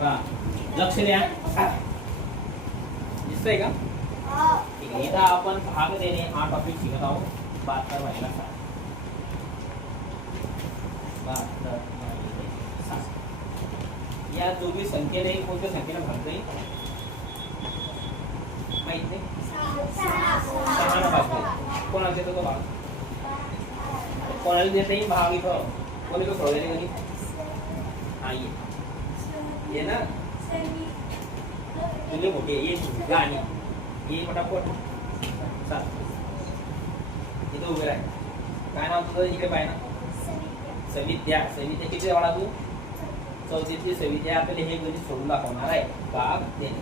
पहा लक्ष द्या. दिसतंय का? ठीक आहे. इथं आपण भाग देणे हा टॉपिक शिकत आहोत. 72 भागिले 7. 72 भागिले 7. या दोन्ही संख्येने कोणत्या संख्येला भाग जाईल माहित नाही. 6 भाग जाईल. कोणाला देतो तो भाग? कोणाला देता येईल भाग इथं? कोणी तो सोडवले कधी? हा ये ना तुझे मोठे ये गाणी ये पटापट. चाल इथं उभे राह. काय नाव तुझं? इकडे पाय ना. सविद्या. सविद्या किती वाढा तू? 4थीतली सविद्या. आपल्याला हे गणित सोडून दाखवणार आहे. भाग देणे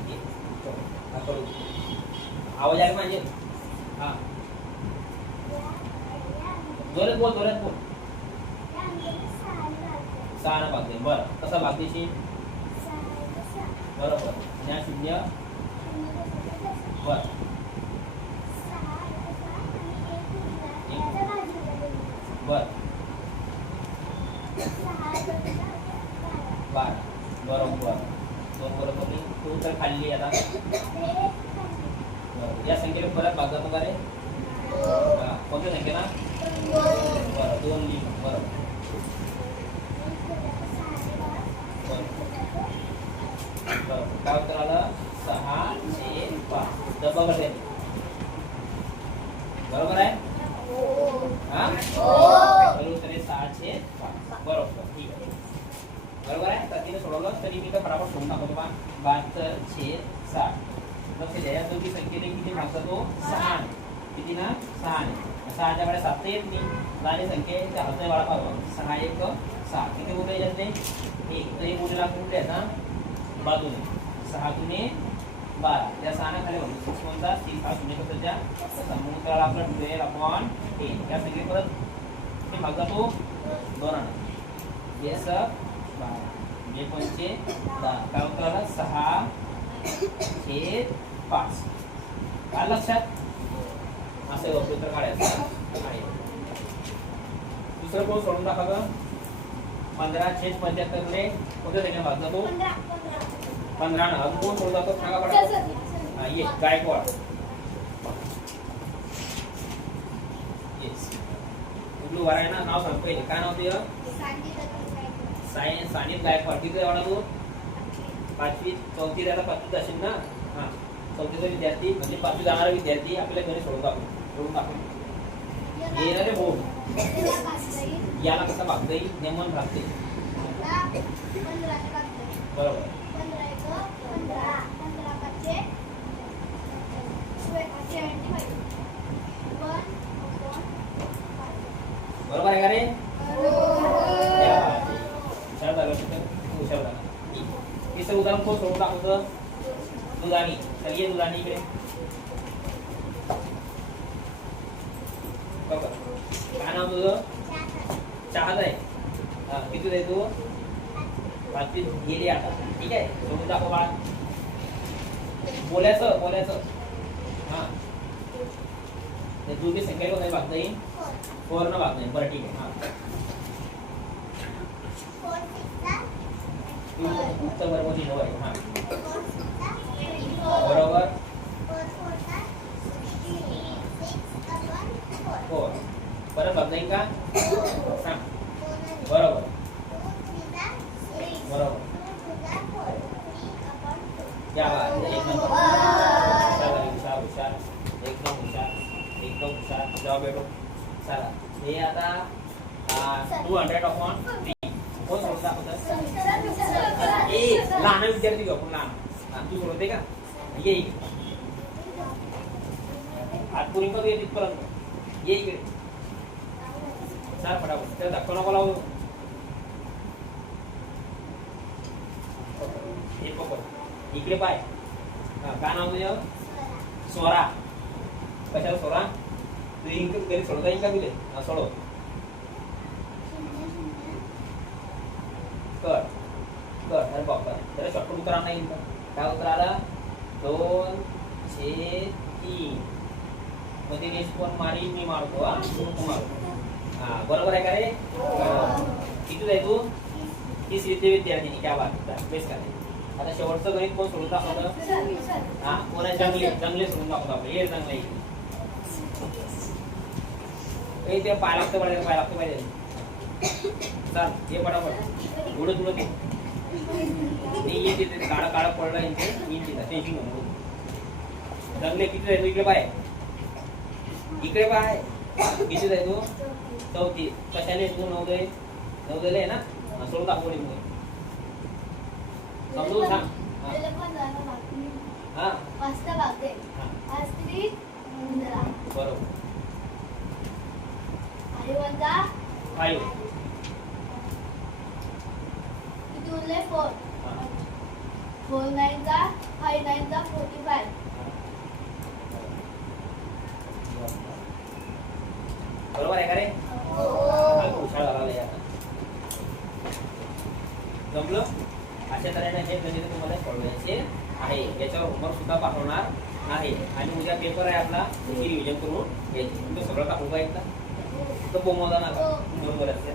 करू. आवाज आला म्हणजे हा जोरात बोल. 6 भाग दे. बरं कसा भाग देशील? बरोबर. या 0 बर 12 बरोबर. 2 बरोबर. तू तर खाल्ली आता. या संख्येला परत भाग जातो का रे? कोणत्या संख्येला? बरं 2 लिह. बरोबर. काय उत्तर आलं? 6/5. डबल करते बरोबर आहे? हा उत्तर आहे 6/5. बरोबर. ठीक आहे. बरोबर आहे. तर तिने सोडवलं तरी मी तर फटाफट सोडून टाकतो. 72/60. लक्ष द्या. या दोन्ही संख्येने किती भाग जातो? 6. किती ना? 6. 6च्या कडे 7 येत नाही. लहान संख्येच्या हाताने वाढा पाहतो. 6 1 6. किती मोठे येत नाही? 1. तर 1 मोठे लागतो कुठे आहेत ना? बाजूने. 6 दुने 12. त्या 6 ना खाली म्हणून 6 म्हणतात. 3 6 0 कसं त्या समुद्राला आपला 12/10. या संख्ये परत किती भाग जातो? 2 आणा. हे 12. हे 5 10. काय उत्तर आलं? 6/5. काय लक्षात? असं उत्तर काढायचं. दुसरं कोण सोडून टाका ग? 15/75 कडे कोणत्या संख्या भाग जातो? 15 ना. अजून कोण सोडून जातो सांगा पडा. हा ये गायकवाड. येस कुठलं वर आहे ना? नाव सांग पहिले. काय नाव तुझं? सानित गायकवाड. किती वाढा तू? 5वी 4थी त्याला 5वी असेल ना? हा 4थीचा विद्यार्थी म्हणजे 5वी जाणारा विद्यार्थी आपल्या घरी सोडून दाखवून ये रे भाऊ. याला कसा भाग जाईल? नेमन भाग जाईल. बरोबर. बरोबर आहे का रे? हुशार झालं. हुशार झाला. तिसरं उदाहरण कोण सोडून दाखवतं? दुधानी. तर ये दुधानी इकडे. काय नाव तुझं? चहाच आहे. हा किती आहे तू? 5वी गेली आता. ठीक आहे. सोडून दाखव बाळा. बोलायचं. हा दोन्ही संख्येला काही भाग नाही. 4 न भाग नाही. बरं ठीक आहे. हा उत्तर बरोबर लिहिलं आहे. हा बरोबर. 4 परत भाग जाईल का? सांग. बरोबर. बरोबर. या एक नंबर. हुशार. एकदम हुशार. जवाब भेटो. चला हे आता 200/3. कोण सोडून दाखवतं? लहान विद्यार्थी घेऊ. लहान तू सोडवते का? ये हातपुरी करू ये तिथपर्यंत. ये इकडे. चाल फटाफट. त्याला धक्का नको लावू. हे पकड. इकडे पाय. काय नाव तुझं? स्वरा. कशाला स्वरा? तू घरी सोडता येईल का तुले? सोडव. कर. अरे बापा त्याला शॉर्टकट उत्तर आणता येईल का? काय उत्तर आलं? 2/3. मध्ये रेस कोण मारी? मी मारतो. हा तू मारतो. हा बरोबर आहे का रे? किती आहे तू? 30वी विद्यार्थिनी. क्या बात. बेस्ट का? आता शेवटचं गणित कोण सोडून दाखवलं? हा, कोण आहे? जंगले. जंगले सोडून दाखवतो आपण. हे जंगले. ए ते पाय लागतं पाहिजे, पाय लागतं पाहिजे. चल ये पटापट. उडत उडत ये. नाही येते ते काळा काळा पडला इथे. येईन तिथं. टेन्शन नको. जंगले किती आहे तू? इकडे पाय. इकडे पाय. किती आहे तू? 34. कशाने तू? नवोदय. नवोदयला आहे ना? सोडून दाखव रे मग. समजून सांग. हा. बरोबर. 5. बरोबर आहे का रे? हुशार झाला लय आता. जमलं? अशा तऱ्हेने हे गणित तुम्हाला सोडवायचे आहे. याच्यावर होमवर्क सुद्धा पाठवणार आहे आणि उद्या पेपर आहे आपला. त्याची रिव्हिजन करून घ्यायची. तुमचं सगळं टाकू का एकदा? तर बोमवदा ना बरोबर असते.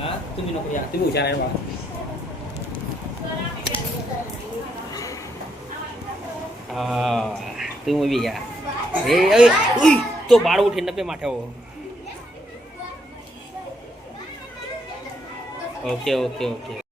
हा, तुम्ही नको या. तुम्ही हुशार आहे बाबा. तुम्ही बी या. तो बाळ उठेन ना पे माठ्यावर. Okay okay okay.